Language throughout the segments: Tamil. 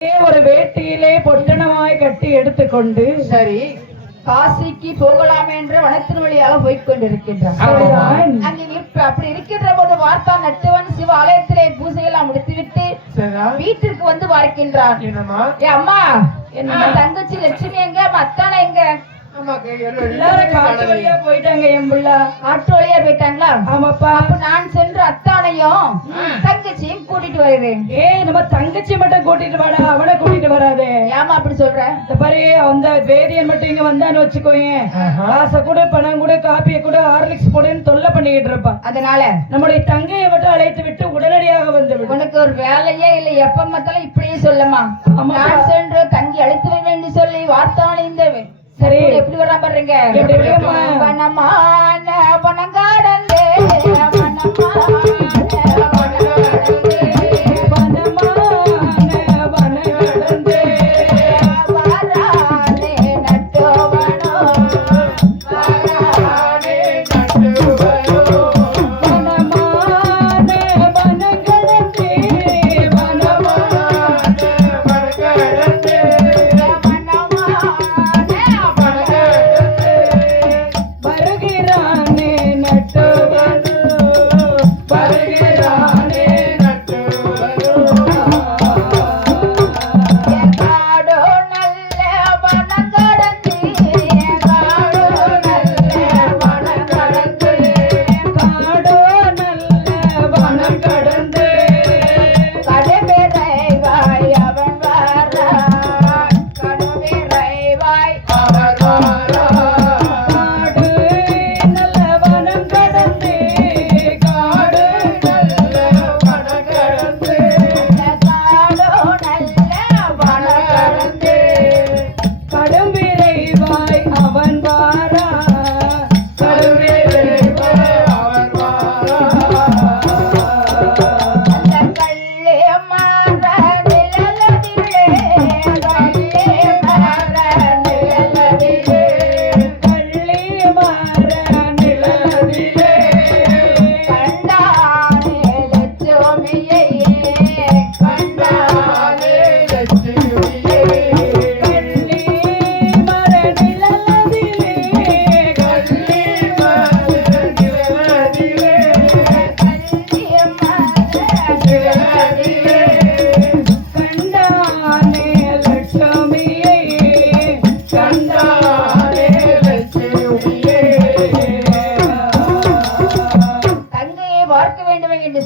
ஒரு வேட்டியிலே பொட்டணமாய் கட்டி எடுத்துக்கொண்டு சரி காசிக்கு போகலாம் என்று வனத்தின் வழியாக போய்கொண்டிருக்கின்றான். அப்படி இருக்கின்ற போது வார்த்தா நட்டுவன் சிவ ஆலயத்திலே பூசையெல்லாம் முடித்துவிட்டு வீட்டிற்கு வந்து பார்க்கின்றான். அம்மா என்ன தங்கச்சி லட்சுமி எங்க அத்தான எங்க? போயிட்டாங்க. என் புள்ள காட்டு வழியா போயிட்டாங்களா? ஆமாப்பா. அப்ப நான் சென்று அத்தானையும் தங்கச்சியும் கூட்டிட்டு வருகிறேன். நம்ம தங்கச்சி மட்டும் கூட்டிட்டு வாடா, அவனை கூட்டிட்டு வராதே. ஏமா அப்படி சொல்ற? பாரு அந்த வேதியன் மட்டும் இங்க வந்தான்னு வச்சுக்கோங்க, காசை கூட பணம் கூட காப்பியை கூட ஹார்லிக்ஸ் போடுன்னு தொல்லை பண்ணிக்கிட்டு இருப்பான். அதனால நம்முடைய தங்கையை மட்டும் அழைத்து விட்டு உடனடியாக வந்து உனக்கு ஒரு வேலையே இல்லை, எப்ப பார்த்தாலும் இப்படியே சொல்லமா. நான் சென்று தங்கி அழைத்து என்று சொல்லி வார்த்தான இந்த சரி எப்படி வரா பாருங்க. வனமான வனங்காடந்தே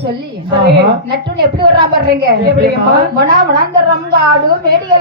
சொல்லி நட்டுன்னு எப்படி வர்றா பாருங்க. மனாந்தரம் காடு மேடிகள்